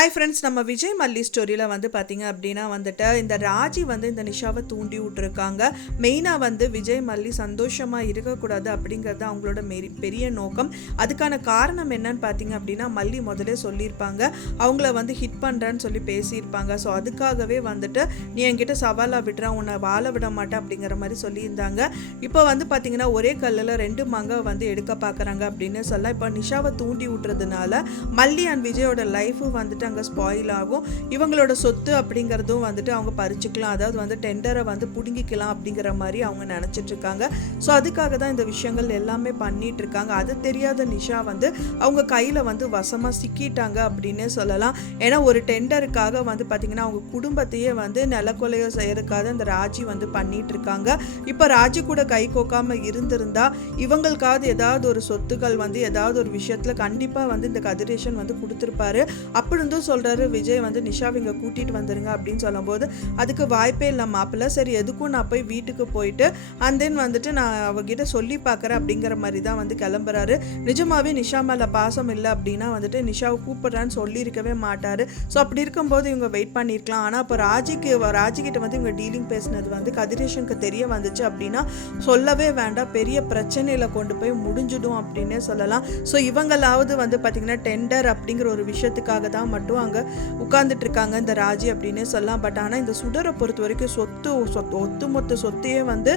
Hi friends நம்ம விஜய் மல்லி ஸ்டோரியில் வந்து பார்த்தீங்க அப்படின்னா வந்துட்டு இந்த ராஜி வந்து இந்த நிஷாவை தூண்டி விட்டுருக்காங்க. மெயினாக வந்து விஜய் மல்லி சந்தோஷமாக இருக்கக்கூடாது அப்படிங்கிறது அவங்களோட மெரி பெரிய நோக்கம். அதுக்கான காரணம் என்னன்னு பார்த்தீங்க அப்படின்னா மல்லி முதலே சொல்லியிருப்பாங்க. அவங்கள வந்து ஹிட் பண்ணுறேன்னு சொல்லி பேசியிருப்பாங்க. ஸோ அதுக்காகவே வந்துட்டு நீ என்கிட்ட சவாலாக விடுறேன் உன்னை வாழ விட மாட்டேன் அப்படிங்கிற மாதிரி சொல்லியிருந்தாங்க. இப்போ வந்து பார்த்தீங்கன்னா ஒரே கல்லில் ரெண்டு மங்க வந்து எடுக்க பார்க்குறாங்க அப்படின்னு சொல்ல இப்போ நிஷாவை தூண்டி விட்டுறதுனால மல்லி அண்ட் விஜயோட லைஃபும் வந்துட்டு அங்கே ஸ்பாயில் ஆகும். இவங்களோட சொத்து அப்படிங்கிறதும் வந்துட்டு அவங்க பறிச்சுக்கலாம். அதாவது வந்து டெண்டரை வந்து பிடுங்கிக்கலாம் அப்படிங்கிற மாதிரி அவங்க நினச்சிட்டு இருக்காங்க. ஸோ அதுக்காக தான் இந்த விஷயங்கள் எல்லாமே பண்ணிட்டு இருக்காங்க. அது தெரியாத நிஷா வந்து அவங்க கையில் வந்து வசமாக சிக்கிட்டாங்க அப்படின்னே சொல்லலாம். ஏன்னா ஒரு டெண்டருக்காக வந்து பார்த்திங்கன்னா அவங்க குடும்பத்தையே வந்து நிலக்கொலையை செய்யறதுக்காக இந்த ராஜி வந்து பண்ணிட்டு இருக்காங்க. இப்போ ராஜி கூட கை கோக்காமல் இருந்திருந்தா இவங்களுக்காவது ஏதாவது ஒரு சொத்துக்கள் வந்து ஏதாவது ஒரு விஷயத்தில் கண்டிப்பாக வந்து இந்த கதிரேஷன் வந்து கொடுத்துருப்பாரு. அப்படி இருந்தும் சொல்கிறாரு விஜய் வந்து நிஷாவை இங்கே கூட்டிகிட்டு வந்துடுங்க அப்படின்னு சொல்லும்போது அதுக்கு வாய்ப்பே இல்லை மாப்பிள்ள. சரி எதுக்கும் நான் போய் வீட்டுக்கு போயிட்டு அண்ட் தென் வந்துட்டு நான் அவகிட்ட சொல்லி பார்க்குறேன் அப்படிங்கிற மாதிரி தான் வந்து கிளம்புறாரு. நிஜமாகவே நிஷா மேலே பாசம் இல்லை அப்படின்னா வந்துட்டு நிஷாவை கூப்பிட்றேன்னு சொல்லியிருக்கவே மாட்டார். ஸோ அப்படி இருக்கும்போது இவங்க வெயிட் பண்ணியிருக்கலாம் ஆனால் இப்போ ராஜிக்கு ராஜிக்கிட்ட வந்து இவங்க டீலிங் பேசினது வந்து கதிரேஷனுக்கு தெரிய வந்துச்சு அப்படின்னா சொல்லவே வேண்டாம். பெரிய பிரச்சனையில் கொண்டு போய் முடிஞ்சிடும் அப்படின்னே சொல்லலாம். ஸோ இவங்களாவது வந்து பார்த்தீங்கன்னா டெண்டர் அப்படிங்கிற ஒரு விஷயத்துக்காக தான் மட்டும் அங்கே உட்கார்ந்துட்டு இருக்காங்க இந்த ராஜி அப்படின்னு சொல்லலாம். பட் ஆனால் இந்த சுடரை பொறுத்த வரைக்கும் சொத்து சொத்து ஒத்துமொத்த சொத்தையே வந்து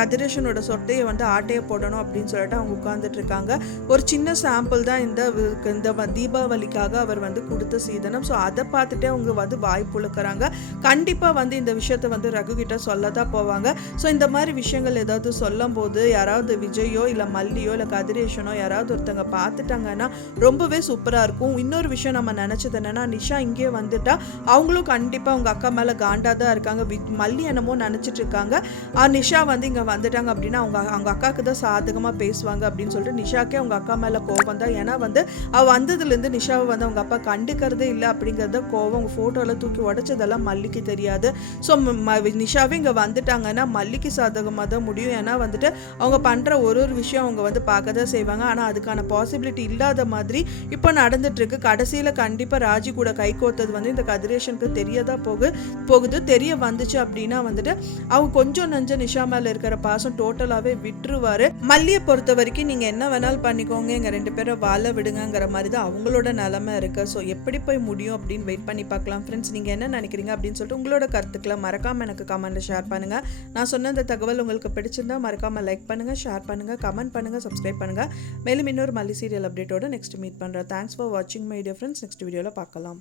கதிரேஷனோட சொத்தையை வந்து ஆட்டையை போடணும் அப்படின்னு சொல்லிட்டு அவங்க உட்கார்ந்துட்டு இருக்காங்க ஒரு சின்ன சாம்பிள் தான் இந்த இந்த தீபாவளிக்காக அவர் வந்து கொடுத்த சீதனம். ஸோ அதை பார்த்துட்டே அவங்க வந்து வாய் புழுக்கிறாங்க. கண்டிப்பாக வந்து இந்த விஷயத்தை வந்து ரகு கிட்ட சொல்ல தான் போவாங்க. ஸோ இந்த மாதிரி விஷயங்கள் ஏதாவது சொல்லும் போது யாராவது விஜயோ இல்லை மல்லியோ இல்லை கதிரேஷனோ யாராவது ஒருத்தங்க பார்த்துட்டாங்கன்னா ரொம்பவே சூப்பராக இருக்கும். இன்னொரு விஷயம் நம்ம நினச்சது என்னன்னா நிஷா இங்கேயே வந்துட்டா. அவங்களும் கண்டிப்பாக அவங்க அக்கா மேலே காண்டாக தான் இருக்காங்க. வி- மல்லி என்னமோ நினச்சிட்டு இருக்காங்க. ஆ, நிஷா வந்து இங்கே வந்துட்டாங்க அப்படின்னா அவங்க அவங்க அக்காவுக்கு தான் சாதகமாக பேசுவாங்க அப்படின்னு சொல்லிட்டு நிஷாக்கே அவங்க அக்கா மேலே கோபம் தான். ஏன்னா வந்து அவள் வந்ததுலேருந்து நிஷாவை வந்து அவங்க அப்பா கண்டுக்கிறதே இல்லை அப்படிங்கிறத கோவம் அவங்க ஃபோட்டோவில் தூக்கி உடச்சதெல்லாம் மல்லிக்கு தெரியாது. ஸோ நிஷாவே இங்கே வந்துட்டாங்கன்னா மல்லிக்கு சாதகமாக தான் முடியும். ஏன்னா வந்துட்டு அவங்க பண்ணுற ஒரு ஒரு விஷயம் அவங்க வந்து பார்க்க தான் செய்வாங்க. ஆனால் அதுக்கான பாசிபிலிட்டி இல்லாத மாதிரி இப்போ நடந்துட்டு இருக்கு. கடைசியில் கண்டிப்பாக ராஜி கூட கை கோர்த்தது வந்து இந்த கதிரேஷனுக்கு தெரியதா போகு போகுது. தெரிய வந்துச்சு அப்படின்னா வந்துட்டு அவங்க கொஞ்சம் நஞ்ச நிஷா மேல இருக்கிற பாசம் டோட்டலாகவே விட்டுருவாரு. மல்லியை பொறுத்த வரைக்கும் நீங்கள் என்ன வேணாலும் பண்ணிக்கோங்க. எங்கள் ரெண்டு பேரும் வாழ விடுங்கங்கிற மாதிரி தான் அவங்களோட நிலமை இருக்கு. ஸோ எப்படி போய் முடியும் அப்படின்னு வெயிட் பண்ணி பார்க்கலாம். ஃப்ரெண்ட்ஸ் நீங்கள் என்ன நினைக்கிறீங்க அப்படின்னு சொல்லிட்டு உங்களோட கருத்துக்களை மறக்காம எனக்கு கமெண்ட்ல ஷேர் பண்ணுங்க. நான் சொன்ன இந்த தகவல் உங்களுக்கு பிடிச்சிருந்தா மறக்காம லைக் பண்ணுங்க ஷேர் பண்ணுங்க கமெண்ட் பண்ணுங்க சப்ஸ்கிரைப் பண்ணுங்க. மேலும் இன்னொரு மல்லி சீரியல் அப்டேட்டோட நெக்ஸ்ட் மீட் பண்றேன். தேங்க்ஸ் ஃபார் வாட்சிங் மை டியர் நெக்ஸ்ட் நெக்ஸ்ட் வீடியோவில் பார்க்கலாம்.